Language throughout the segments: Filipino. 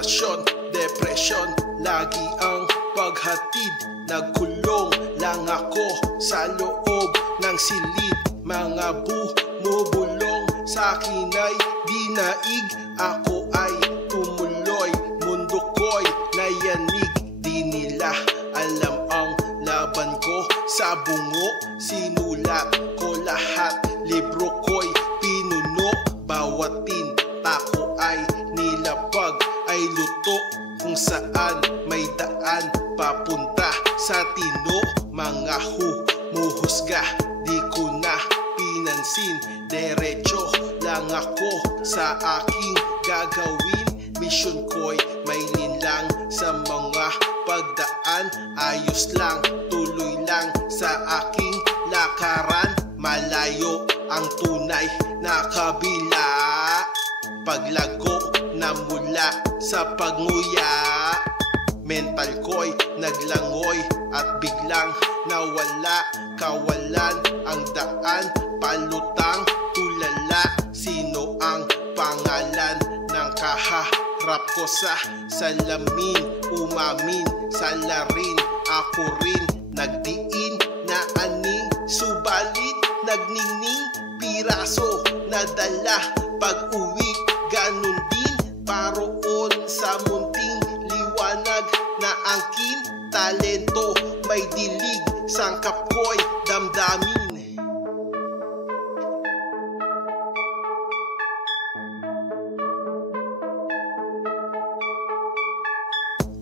frustration, depression, lagi ang paghatid. Nagkulong lang ako sa loob ng silid. Mga bumubulong sa akin ay di naig. Ako ay tumuloy, mundo ko'y nayanig. Di nila alam ang laban ko sa bungo. Sinulat ko lahat, libro ko'y pinuno. Bawat tinta ko ay nilapag, ay luto. Kung saan may daan papunta sa tino. Mga humuhusga, di ko na pinansin. Diretso lang ako sa aking gagawin. Mission ko'y may linlang sa mga pagdaan. Ayos lang, tuloy lang sa aking lakaran. Malayo ang tunay na kabila. Paglago na mula sa pagnguya. Mental ko'y naglangoy at biglang nawala. Kawalan ang daan, palutang tulala. Sino ang pangalan ng kaharap ko sa salamin? Umamin sa larin, ako rin nagdiin na aning. Subalit nagningning, piraso nadala. Pag-uwi ganun din, paroon sa munting liwanag na angkin. Talento may dilig, sangkap ko'y damdamin.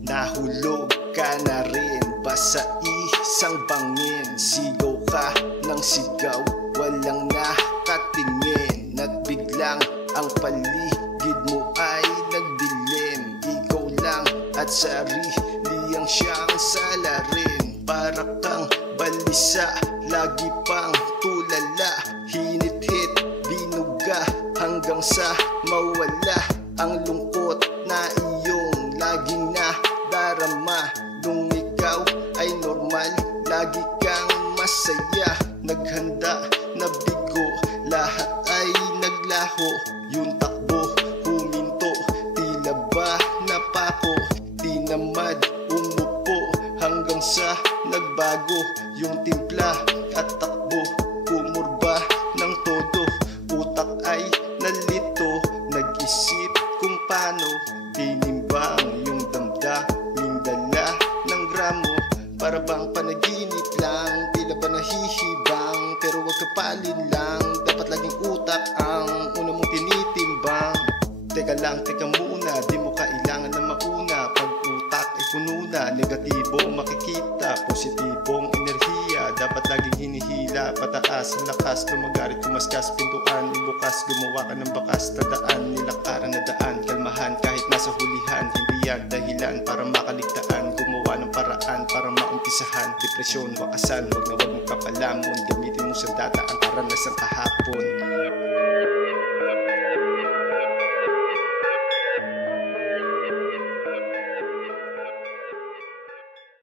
Nahulog ka na rin ba sa isang bangin? Sigaw ka ng sigaw, walang nakatingin. Nagbiglang ang paligid mo ay nagdilim. Ikaw lang at sarili ang siyang salarin. Para kang balisa, lagi pang tulala. Hinit-hit, binuga hanggang sa mawala ang lungkot na iyong laging nadarama. Nung ikaw ay normal, lagi kang masaya. Naghanda na bigo, lahat ay naglaho. Yung takbo, huminto, tila ba napako. Tinamad, umupo, hanggang sa nagbago. Yung timpla at takbo, kumurba ng todo. Utak ay nalito, nag-isip kung paano tinimbang yung damdaming dala ng gramo. Para bang panaginip lang, tila ba nahihibang. Pero wag kapalin lang, dapat laging utak ang una mong tinitimbang. Teka lang, teka muna, di mo kailangan na mauna. Pag utak ay puno na, negatibo makikita, positibong enerhiya. Dapat laging hinihila, pataas ang lakas, lumagarit, kumaskas, pintuan ibukas. Gumawa ka ng bakas, tadaan, nilakaran na daan. Kalmahan kahit nasa hulihan, hindi yan dahilan para makaligtaan. Gumawa ng paraan para maumpisahan. Depresyon, wakasan, wag na wag mong kapalamon. Gamitin mo sa data ang karanasang kahapon.